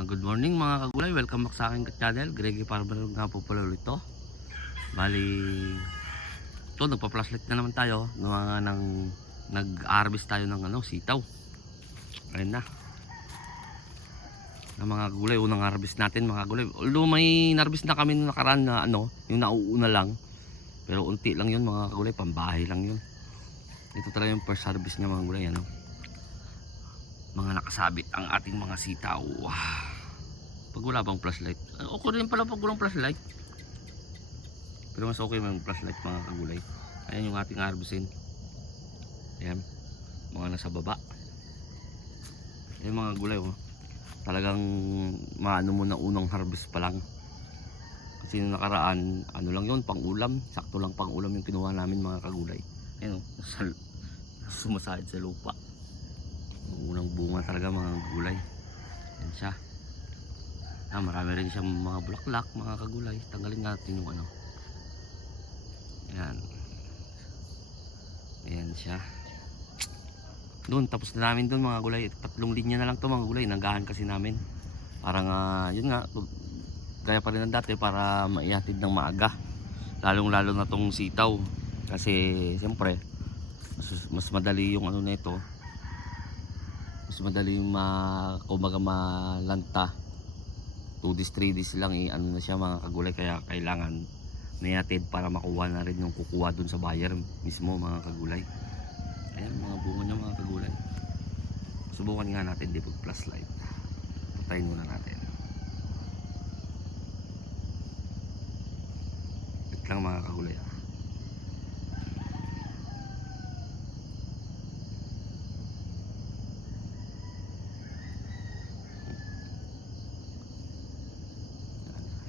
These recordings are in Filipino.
Good morning mga kagulay, welcome back sa aking channel. Greggy Farmer nga po pala ulit to. Bali, ito nagpa-flashlight na naman tayo nag-harvest tayo ng sitaw. Ayun na mga kagulay, unang harvest natin mga kagulay. Although may harvest na kami nung nakaraan na yung nauuna lang, pero unti lang yun mga kagulay, pambahay lang yun. Ito talaga yung first harvest niya mga kagulay, mga nakasabit ang ating mga sitaw. Pag wala bang flashlight, okay rin pala pag walang flashlight, pero mas okay may flashlight mga kagulay. Ayan yung ating harvestin. Ayan, mga nasa baba. Ayan mga gulay, talagang maano mo na unang harvest pa lang. Kasi nung nakaraan, lang yun, pang ulam, sakto lang pang ulam yung kinuha namin mga kagulay. Ayan sumasahid sa lupa. Unang bunga talaga mga gulay. Yan siya. Marami rin siyang mga bulaklak mga kagulay. Tanggalin natin yung Yan. Ayan siya. Doon, tapos na namin doon mga gulay. 3 linya na lang to mga gulay. Nanggahan kasi namin. Parang yun nga, gaya pa rin ng dati para maihatid ng maaga. Lalong lalo na tong sitaw. Kasi siyempre mas madali yung na ito. Mas madali kumbaga malanta. 2 days 3 days lang na siya mga kagulay, kaya kailangan nihatid para makuha na rin yung kukuha dun sa buyer mismo mga kagulay. Ayan mga bunga niya mga kagulay. Subukan nga natin di pag flashlight. Patayin muna natin. Wait lang mga kagulay.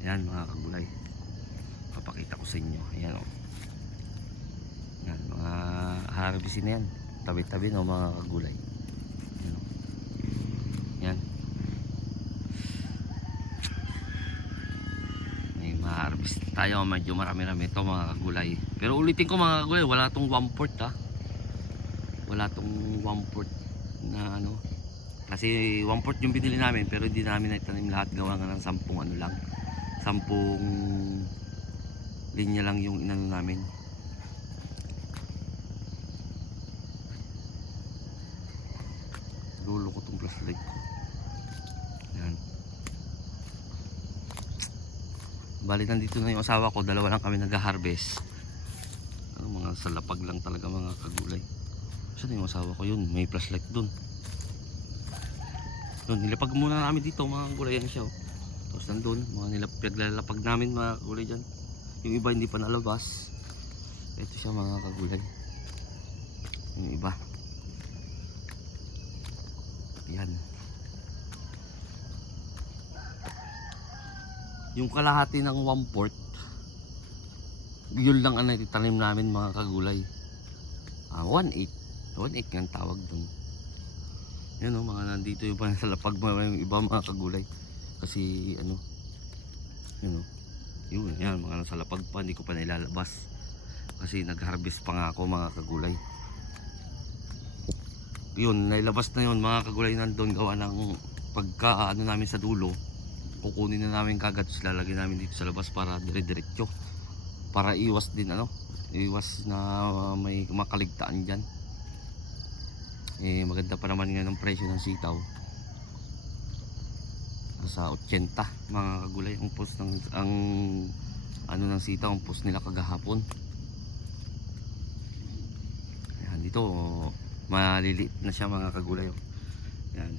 Ayan mga kagulay, papakita ko sa inyo. Ayan yan, mga harvestin na yan, tabi-tabi mga kagulay. Yan, may ma-harvest tayo, medyo marami-rami ito mga kagulay. Pero ulitin ko mga kagulay, wala tong 1/4 wala tong 1/4 na kasi 1/4 yung binili namin, pero hindi namin naitanim lahat, gawa nga ng 10 lang, 10 linya lang yung namin. Lulo ko itong flashlight ko. Yan. Bali nandito na yung asawa ko, dalawa lang kami nag-harvest. Mga salapag lang talaga mga kagulay. Saan yung asawa ko? Yun, may flashlight dun. Doon, nilapag muna namin dito mga kagulay. Yan siya. Tapos nandun, mga nilapag namin mga kagulay dyan. Yung iba hindi pa nalabas. Ito siya mga kagulay. Yung iba. Yan. Yung kalahati ng 1/4, yun lang ang natitanim namin mga kagulay. 1/8. 1/8 nga tawag dun. Yan mga nandito yung pa sa lapag yung iba mga kagulay. Kasi yun yan, mga nasa lapag pa, hindi ko pa nilalabas kasi nag-harvest pa nga ako mga kagulay. Yun, nailabas na yun mga kagulay, nandun gawa ng pagka namin sa dulo, kukunin na namin kagad, lalagyan namin dito sa labas para dire-diretso, para iwas din iwas na may makaligtaan dyan. Maganda pa naman nga ng presyo ng sitaw, sa 80 mga kagulay ang post ng ng sitaw, ang post nila kagahapon. Ayan, dito maliliit na siya mga kagulay. Yan,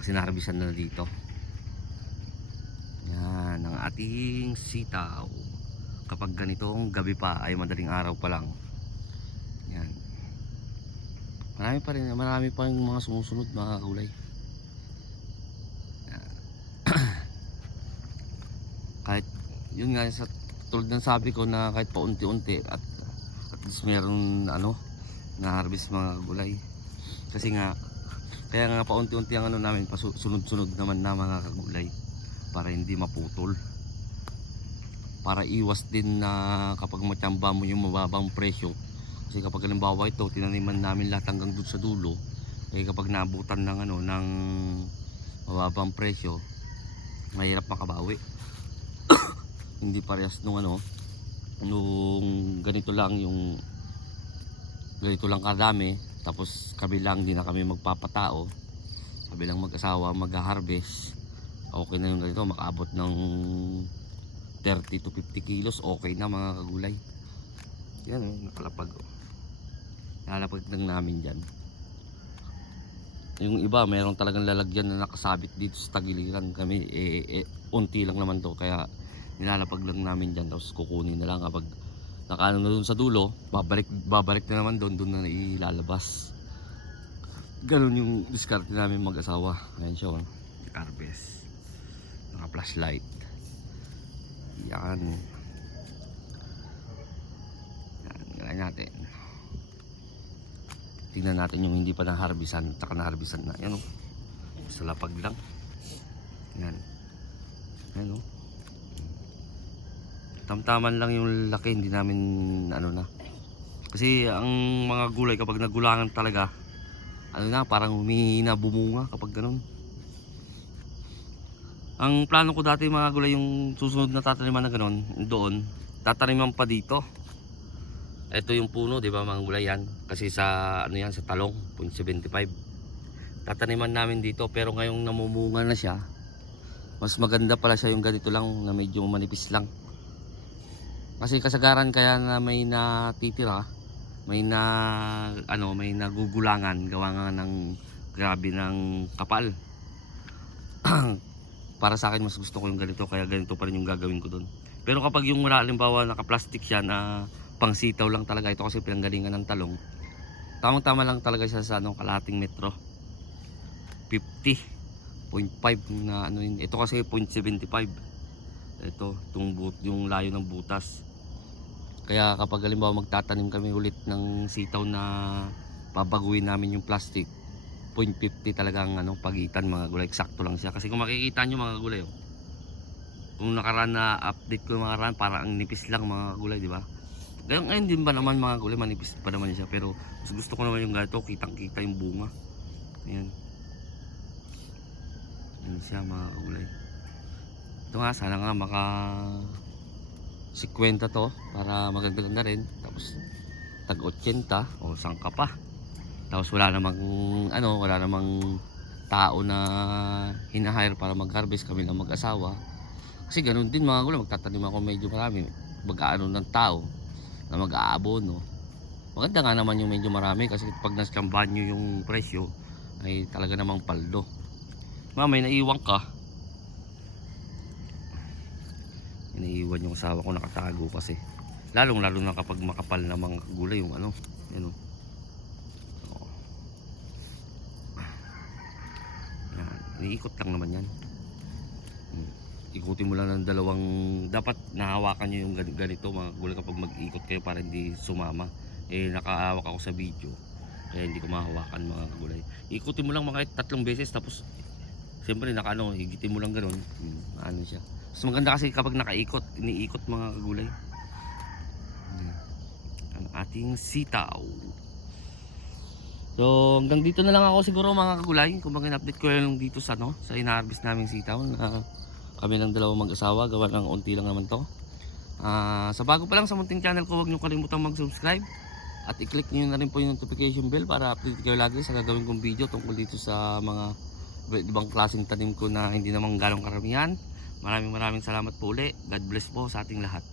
kasi naharbisan na dito. Yan ang ating sitaw. Kapag ganitong gabi pa ay madaling araw pa lang. Yan, marami pa yung mga sumusunod mga kagulay. Kahit yun nga, sa tulad ng sabi ko na kahit paunti-unti at least meron na harvest mga kagulay. Kasi nga kaya nga paunti-unti ang namin, sunod-sunod naman na mga kagulay, para hindi maputol, para iwas din na kapag matiyamba mo yung mababang presyo. Kasi kapag halimbawa ito tinaniman namin lahat hanggang dun sa dulo, kapag naabutan ng mababang presyo, mahirap makabawi. Hindi parehas nung nung ganito lang, yung ganito lang kadami, tapos kami lang, di na kami magpapatao, kami lang mag-asawa mag-harvest. Okay na yung ganito, makaabot ng 30 to 50 kilos, okay na mga kagulay. Yan, nakalapag. Nakalapag lang namin dyan. Yung iba mayroon talagang lalagyan na nakasabit dito sa tagiliran. Kami unti lang naman to, kaya nilalapag lang namin dyan, tapos kukunin na lang kapag nakaano na dun sa dulo, babalik na naman doon na ilalabas. Ganun yung diskarte namin mag-asawa. Ayan siya, harvest, naka flashlight. Yan, gawin natin. Tingnan natin yung hindi pa na-harvestan, taka na-harvestan na. Yan sa lapag lang. Yan. Yan tamtaman lang yung laki, hindi namin na. Kasi ang mga gulay kapag nagulangan talaga, parang humihina, bumunga kapag ganun. Ang plano ko dati mga gulay, yung susunod na tataniman na ganun, doon, tataniman pa dito. Ito yung puno, di ba mga gulay yan? Kasi sa sa talong, 0.75. Tataniman namin dito, pero ngayong namumunga na siya, mas maganda pala siya yung ganito lang, na medyo manipis lang. Kasi kasagaran kaya na may natitira, may nagugulangan, gawa nga ng grabe ng kapal. Para sa akin mas gusto ko yung ganito, kaya ganito pa rin yung gagawin ko doon. Pero kapag yung wala, halimbawa naka-plastic siya na pangsitaw lang talaga, ito kasi pinanggalingan ng talong, tamang-tama lang talaga siya sa kalahating metro, 50.5 na ito kasi 0.75. Ito yung layo ng butas. Kaya kapag halimbawa magtatanim kami ulit ng sitaw na babaguhin namin yung plastic, 0.50 talagang pagitan mga gulay, eksakto lang siya. Kasi kung makikita nyo mga gulay, kung nakaraan na update ko mga nakaraan, parang ang nipis lang mga gulay, di ba? Ngayon din ba naman mga gulay, manipis pa naman siya, pero gusto ko naman yung ganito, kitang kita yung bunga. Ayan, yan siya mga gulay. Ito nga, sana nga maka 50 to para maganda rin. Tapos tag 80 o sangka pa. Tapos wala namang tao na hinahire para mag-harvest, kami lang mag-asawa. Kasi ganun din mga gulay, magtatanim ako medyo marami, mag-aano ng tao na mag-aabono. Maganda nga naman yung medyo marami, kasi pag naskambahan nyo yung presyo ay talaga namang paldo. May naiwan ka, iniiwan yung asawa ko, nakatago kasi. Lalo na kapag makapal na mga gulay yung yan iniikot lang naman yan. Ikutin mo lang ng dalawang, dapat nahawakan nyo yung ganito mga gulay kapag mag-ikot kayo para hindi sumama. Nakahawak ako sa video, kaya hindi ko mahawakan mga gulay. Ikutin mo lang mga 3 beses, tapos siyempre higitin mo lang ganun. Siya. Mas maganda kasi kapag nakaikot, iniikot mga gulay. Ang ating sitaw. So hanggang dito na lang ako siguro mga kagulay. Kung update ko lang dito sa ina-harvest naming sitaw na kami lang dalawang mag-asawa, gawa ng unti lang naman to. Sa bago pa lang sa munting channel ko, huwag nyo kalimutang mag-subscribe at i-click nyo na rin po yung notification bell para update kayo lagi sa gagawin kong video tungkol dito sa mga ibang klaseng tanim ko na hindi naman ganong karamihan. Maraming salamat po ulit. God bless po sa ating lahat.